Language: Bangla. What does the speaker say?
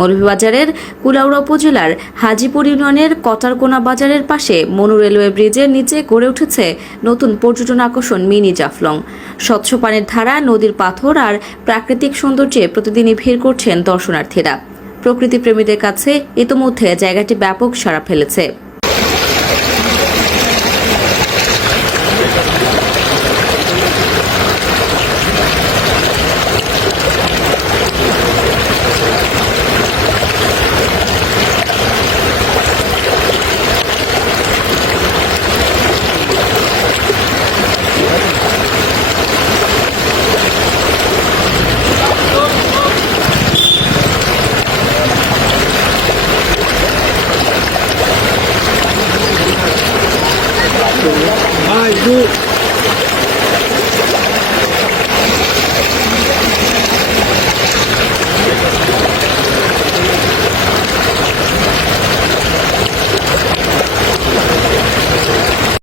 মৌলভীবাজারের কুলাউড়া উপজেলার হাজীপুর ইউনিয়নের কটারকোনা বাজারের পাশে মনু রেলওয়ে ব্রিজের নিচে গড়ে উঠেছে নতুন পর্যটন আকর্ষণ মিনি জাফলং। স্বচ্ছ পানির ধারা, নদীর পাথর আর প্রাকৃতিক সৌন্দর্যে প্রতিদিনই ভিড় করছেন দর্শনার্থীরা। প্রকৃতি প্রেমীদের কাছে ইতোমধ্যে জায়গাটি ব্যাপক সাড়া ফেলেছে। Vai, Du!